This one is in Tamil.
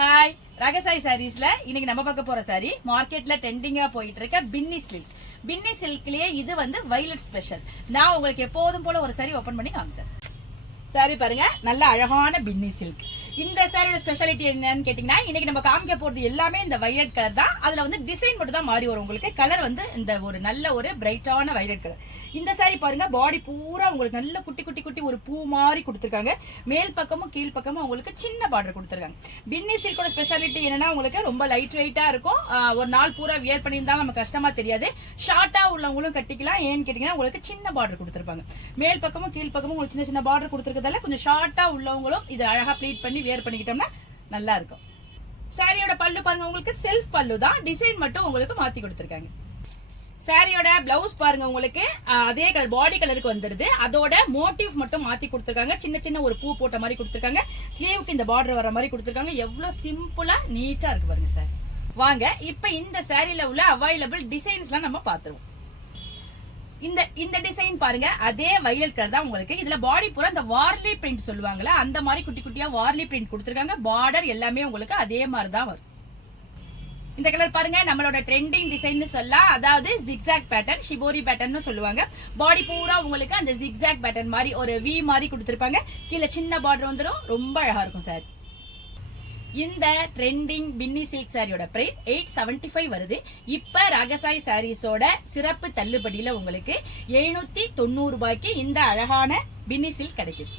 ஹாய், ரகசாய் சாரீஸ்ல இன்னைக்கு நம்ம பார்க்க போற சாரி மார்க்கெட்ல ட்ரெண்டிங்கா போயிட்டு இருக்க பின்னி சில்க். பின்னி சில்க்லயே இது வந்து வைலட் ஸ்பெஷல். நான் உங்களுக்கு எப்போதும் போல ஒரு சாரி ஓபன் பண்ணி காமிச்சேன். சாரி பாருங்க, நல்ல அழகான பின்னி சில்க். இந்த சாரியோட ஸ்பெஷாலிட்டி என்னன்னு கேட்டீங்கன்னா, இன்னைக்கு நம்ம காமிக்க போறது எல்லாமே இந்த வைலட் கலர் தான். அதுல வந்து டிசைன் மட்டும் தான் மாறி வரும். உங்களுக்கு கலர் வந்து இந்த ஒரு நல்ல ஒரு பிரைட்டான வைலட் கலர். இந்த சாரி பாருங்க, பாடி பூரா உங்களுக்கு நல்ல குட்டி குட்டி குட்டி ஒரு பூ மாதிரி கொடுத்துருக்காங்க. மேல் பக்கமும் கீழ் பக்கமும் உங்களுக்கு சின்ன பார்டர் கொடுத்துருக்காங்க. பின்னி சில்கோட ஸ்பெஷாலிட்டி என்னன்னா, உங்களுக்கு ரொம்ப லைட் வெயிட்டா இருக்கும். ஒரு நாள் பூரா வியர் பண்ணியிருந்தா நம்ம கஷ்டமா தெரியாது. ஷார்ட்டா உள்ளவங்களும் கட்டிக்கலாம். ஏன்னு கேட்டீங்கன்னா, உங்களுக்கு சின்ன பார்டர் கொடுத்துருப்பாங்க. மேல் பக்கமும் கீழ் பக்கமும் உங்களுக்கு சின்ன சின்ன பார்டர் கொடுத்துருக்கதால கொஞ்சம் ஷார்ட்டா உள்ளவங்களும் இது அழகா ப்ளீட் பண்ணி வியர் பண்ணிக்கிட்டோம்னா நல்லா இருக்கும். சாரியோட பல்லு பாருங்க, உங்களுக்கு செல்ஃப் பல்லு தான், டிசைன் மட்டும் உங்களுக்கு மாத்தி கொடுத்திருக்காங்க. சாரியோட பிளவுஸ் பாருங்க, உங்களுக்கு அதே கலர் பாடி கலருக்கு வந்துருது. அதோட மோட்டிவ் மட்டும் மாத்தி கொடுத்திருக்காங்க. சின்ன சின்ன ஒரு பூ போட்ட மாதிரி கொடுத்திருக்காங்க. ஸ்லீவுக்கு இந்த பார்டர் வர மாதிரி கொடுத்திருக்காங்க. எவ்வளவு சிம்பிளா நீட்டா இருக்கு பாருங்க சார். வாங்க இப்ப இந்த சாரியில உள்ள அவைலபிள் டிசைன்ஸ்லாம் நம்ம பாத்துருவோம். இந்த டிசைன் பாருங்க, அதே வயலட் கலர் தான் உங்களுக்கு. இதுல பாடி பூரா இந்த வார்லி பிரிண்ட் சொல்லுவாங்கல்ல, அந்த மாதிரி குட்டி குட்டியா வார்லி பிரிண்ட் கொடுத்திருக்காங்க. பார்டர் எல்லாமே உங்களுக்கு அதே மாதிரி தான் வரும். இந்த கலர் பாருங்க, நம்மளோட ட்ரெண்டிங் டிசைன் சொல்லலாம். அதாவது ஜிக்ஸாக் பேட்டர்ன், ஷிபோரி பேட்டர்ன் சொல்லுவாங்க. பாடி பூரா உங்களுக்கு அந்த ஜிக்ஸாக் பேட்டர்ன் மாதிரி ஒரு வி மாதிரி கொடுத்திருப்பாங்க. கீழே சின்ன பார்டர் வந்துடும். ரொம்ப அழகா இருக்கும் சார். இந்த ட்ரெண்டிங் பின்னி சில்க் சாரியோட பிரைஸ் 875 வருது. இப்ப ரகசாய் சாரீஸோட சிறப்பு தள்ளுபடியில உங்களுக்கு 790 ரூபாய்க்கு இந்த அழகான பின்னி சில்க் கிடைக்குது.